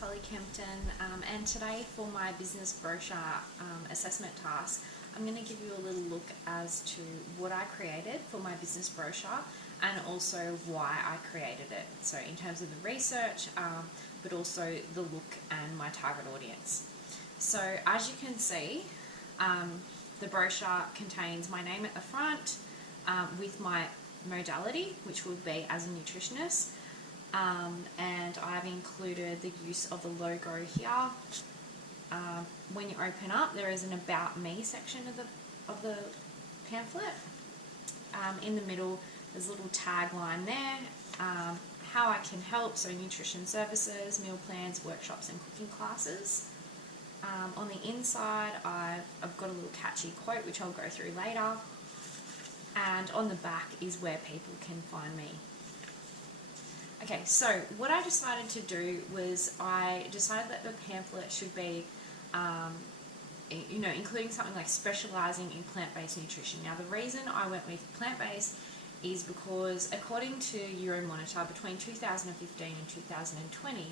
Holly Kempton, and today for my business brochure assessment task, I'm going to give you a little look as to what I created for my business brochure and also why I created it. So in terms of the research, but also the look and my target audience. So as you can see, the brochure contains my name at the front with my modality, which would be as a nutritionist. And I've included the use of the logo here. When you open up, there is an About Me section of the pamphlet. In the middle, there's a little tagline there, how I can help, so nutrition services, meal plans, workshops and cooking classes. On the inside, I've got a little catchy quote which I'll go through later, and on the back is where people can find me. Okay, so what I decided to do was I decided that the pamphlet should be, including something like specialising in plant-based nutrition. Now, the reason I went with plant-based is because, according to Euromonitor, between 2015 and 2020,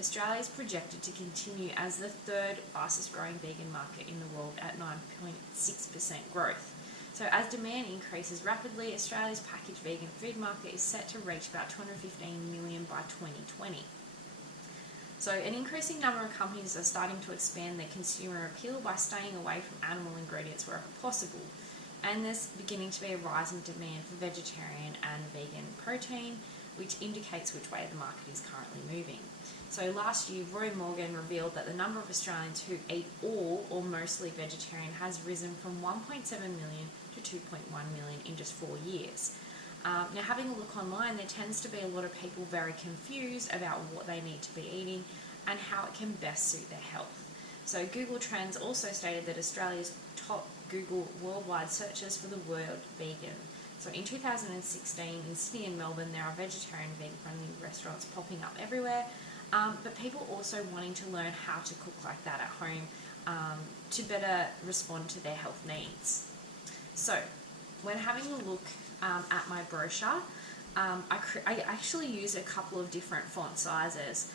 Australia is projected to continue as the third fastest growing vegan market in the world at 9.6% growth. So as demand increases rapidly, Australia's packaged vegan food market is set to reach about 215 million by 2020. So an increasing number of companies are starting to expand their consumer appeal by staying away from animal ingredients wherever possible. And there's beginning to be a rise in demand for vegetarian and vegan protein, which indicates which way the market is currently moving. So last year, Roy Morgan revealed that the number of Australians who eat all or mostly vegetarian has risen from 1.7 million to 2.1 million in just 4 years. Now, having a look online, there tends to be a lot of people very confused about what they need to be eating and how it can best suit their health. So Google Trends also stated that Australia's top Google worldwide searches for the word vegan. So in 2016, in Sydney and Melbourne, there are vegetarian, vegan-friendly restaurants popping up everywhere, but people also wanting to learn how to cook like that at home to better respond to their health needs. So when having a look at my brochure, I actually used a couple of different font sizes.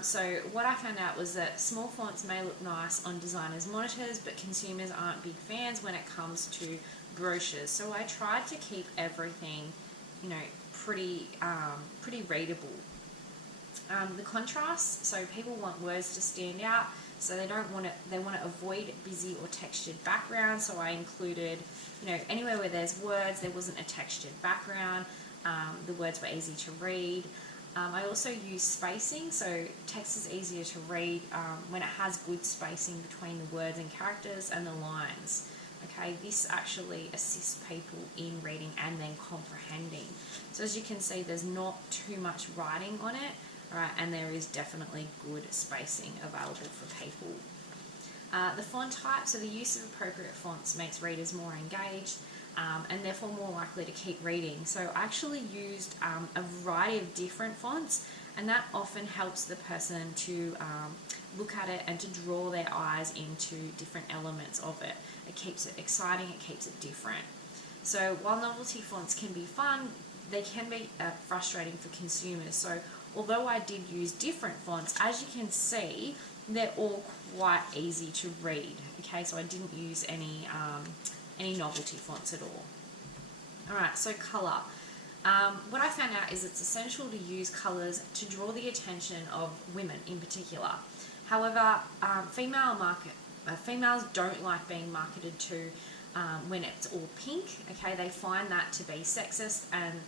So what I found out was that small fonts may look nice on designers' monitors, but consumers aren't big fans when it comes to brochures. So I tried to keep everything, pretty readable. The contrast, so people want words to stand out, so they want to avoid busy or textured backgrounds. So I included, anywhere where there's words, there wasn't a textured background. The words were easy to read. I also use spacing, so text is easier to read when it has good spacing between the words and characters and the lines. Okay, this actually assists people in reading and then comprehending. So as you can see, there's not too much writing on it, right, and there is definitely good spacing available for people. The font type, so the use of appropriate fonts makes readers more engaged and therefore more likely to keep reading. So I actually used a variety of different fonts, and that often helps the person to look at it and to draw their eyes into different elements of it. It keeps it exciting, it keeps it different. So while novelty fonts can be fun, they can be frustrating for consumers. So although I did use different fonts, as you can see, they're all quite easy to read. Okay, so I didn't use any novelty fonts at all. Alright, so colour. What I found out is it's essential to use colours to draw the attention of women in particular. However, females don't like being marketed to when it's all pink. Okay, they find that to be sexist and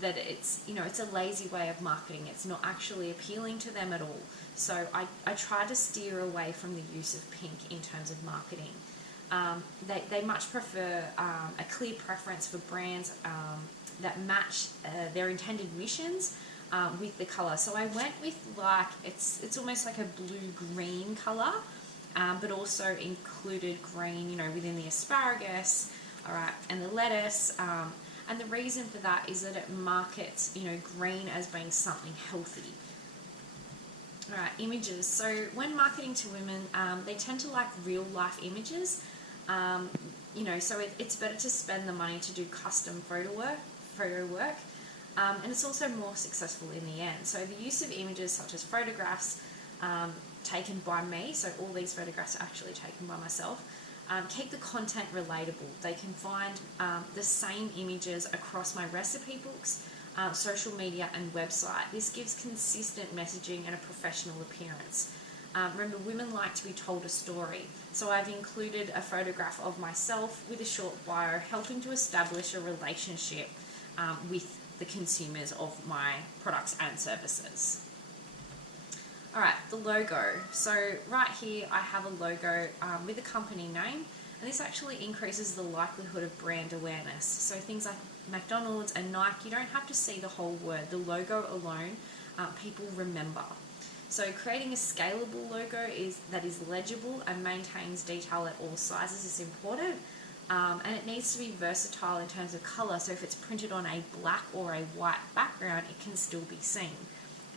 that it's a lazy way of marketing. It's not actually appealing to them at all. So I try to steer away from the use of pink in terms of marketing. They much prefer a clear preference for brands that match their intended missions with the colour. So I went with it's almost like a blue-green colour, but also included green, within the asparagus, alright, and the lettuce. And the reason for that is that it markets, green as being something healthy. Alright, images. So when marketing to women, they tend to like real life images. So it's better to spend the money to do custom photo work, and it's also more successful in the end. So the use of images such as photographs taken by me, so all these photographs are actually taken by myself. Keep the content relatable. They can find the same images across my recipe books, social media and website. This gives consistent messaging and a professional appearance. Remember, women like to be told a story, so I've included a photograph of myself with a short bio, helping to establish a relationship with the consumers of my products and services. Alright, the logo. So right here I have a logo with a company name, and this actually increases the likelihood of brand awareness. So things like McDonald's and Nike, you don't have to see the whole word. The logo alone, people remember. So creating a scalable logo that is legible and maintains detail at all sizes is important. And it needs to be versatile in terms of colour, so if it's printed on a black or a white background, it can still be seen.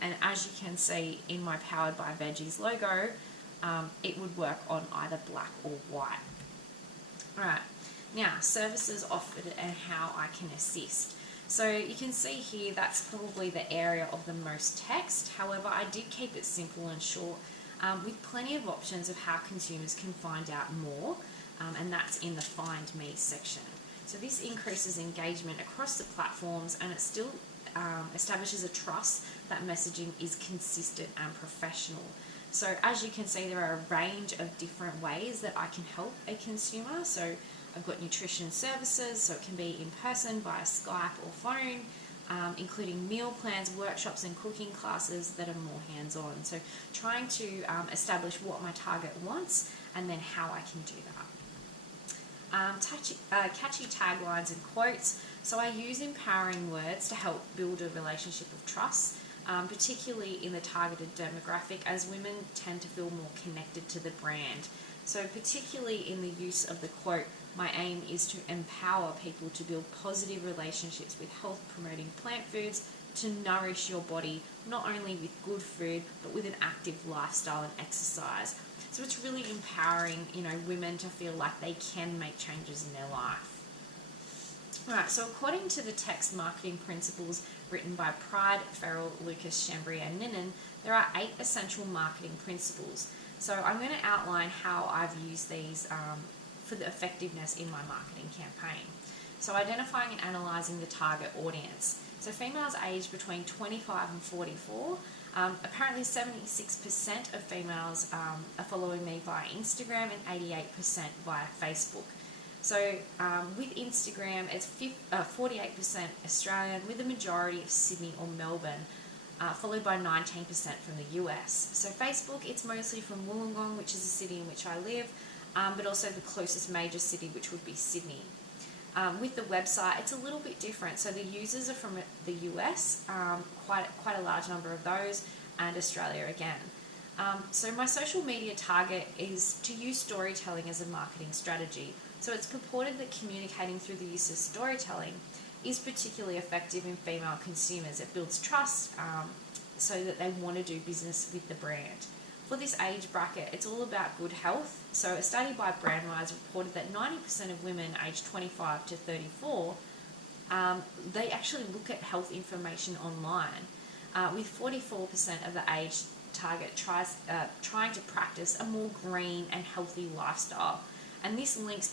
And as you can see in my Powered by Veggies logo, it would work on either black or white. Alright, now services offered and how I can assist. So you can see here that's probably the area of the most text. However, I did keep it simple and short with plenty of options of how consumers can find out more, and that's in the Find Me section. So this increases engagement across the platforms, and it still establishes a trust that messaging is consistent and professional. So as you can see, there are a range of different ways that I can help a consumer. So I've got nutrition services, so it can be in person, via Skype or phone, including meal plans, workshops and cooking classes that are more hands-on. So trying to establish what my target wants and then how I can do that. Catchy taglines and quotes. So I use empowering words to help build a relationship of trust, particularly in the targeted demographic, as women tend to feel more connected to the brand. So particularly in the use of the quote, my aim is to empower people to build positive relationships with health promoting plant foods to nourish your body, not only with good food, but with an active lifestyle and exercise. So it's really empowering, women to feel like they can make changes in their life. Alright, so according to the text marketing principles written by Pride, Farrell, Lucas, Chambry and Ninan, there are 8 essential marketing principles. So I'm going to outline how I've used these for the effectiveness in my marketing campaign. So identifying and analysing the target audience. So females aged between 25 and 44. Apparently 76% of females are following me via Instagram and 88% via Facebook. So with Instagram, it's 48% Australian, with the majority of Sydney or Melbourne, followed by 19% from the US. So Facebook, it's mostly from Wollongong, which is a city in which I live, but also the closest major city, which would be Sydney. With the website, it's a little bit different. So the users are from the US, quite a large number of those, and Australia again. So my social media target is to use storytelling as a marketing strategy. So it's purported that communicating through the use of storytelling is particularly effective in female consumers. It builds trust so that they want to do business with the brand. For this age bracket, it's all about good health. So a study by Brandwise reported that 90% of women aged 25 to 34, they actually look at health information online, with 44% of the age target trying to practice a more green and healthy lifestyle. And this links